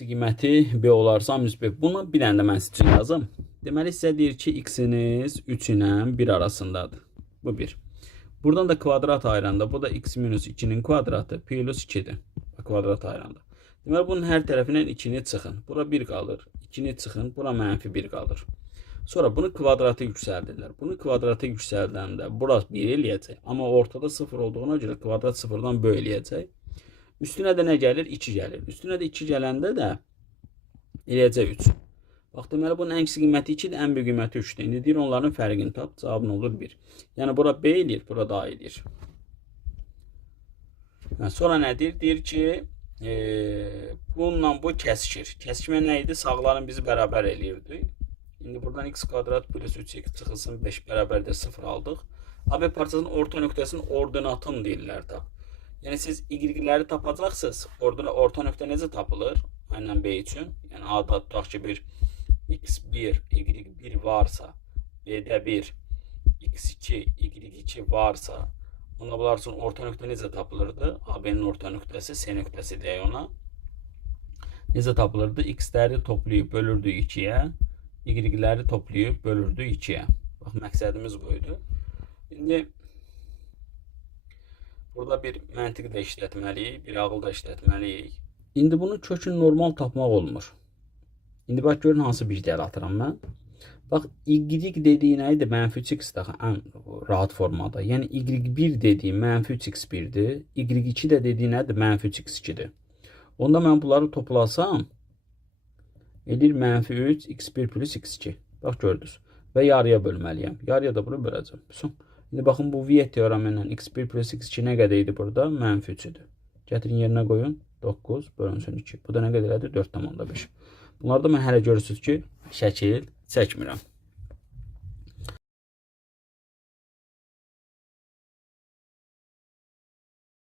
x qiyməti b olarsa müsbət. Bunu bir dənə də mən sizə üçün yazım. Deməli sizə deyir ki, x-iniz 3 ilə 1 arasındadır. Bu 1. Buradan da kvadrat ayıranda bu da x minus 2'nin kvadratı plus 2'dir. Kvadrat ayıranda. Deməli bunun hər tərəfindən 2'ni çıxın. Bura 1 qalır. 2'ni çıxın. Bura mənfi 1 qalır. Sonra bunu kvadratı yüksəldirlər. Bunu kvadratı yüksəldəndə burası 1 eləyəcək. Amma ortada 0 olduğuna görə kvadrat 0-dan böyük eləyəcək. Üstünə də nə gəlir? 2 gəlir. Üstünə də 2 gələndə də eləyəcək 3. Bax, deməli bunun ən kiçik qiyməti 2-dir, ən böyük qiyməti 3-dür. İndi deyir onların fərqini tap, cavabın olur 1. Yəni bura B eləyir, bura da A eləyir. Sonra nədir? Deyir ki, bununla bu kəsişir. Kəsişmə nə idi? Sağların bizi bərabər eləyirdi. İndi buradan x kvadrat plus 3x çıxılsın 5 bərabərdə 0 aldıq. AB parçasının orta nöqtəsinin ordinatını deyirlər tap. Yəni siz y-ləri tapacaqsınız. Orta nöqtə necə tapılır? Aynen B üçün. Yəni A-da tutaq ki bir x1, y1 varsa, B'də 1, x2, y2 varsa, onda bunlar üçün orta nöqtə necə tapılırdı? AB'nin orta nöqtəsi, C nöqtəsi deyək ona. Necə tapılırdı? X-ləri toplayıb bölürdü 2-yə, y-ləri toplayıb bölürdü 2-yə. Bax, məqsədimiz buydu. İndi burada bir məntiq də işlətməliyik, bir ağıl da işlətməliyik. İndi bunu kökün normal tapmaq olmur. İndi bax, görün hansı bir dəl atıram mən. Bax, y dediyi nə idi? Mənfi 3x daha ən rahat formada. Yəni y1 dediyi mənfi 3x1'dir. y2 də dediyi nədir? Mənfi 3x2'dir. Onda mən bunları toplasam, edir mənfi 3 x1 plus x2. Bax, gördünüz. Və yarıya bölməliyəm. Yarıya da bunu böləcəm. İndi baxın, bu Viet teoremi ilə x1 plus x2 nə qədər idi burada? Mənfi 3'üdür. Gətirin yerinə qoyun. 9 bölünsün 2. Bu da nə qədərdir? 4,5. Bunlarda mən hələ görürsünüz ki, şəkil çəkmirəm.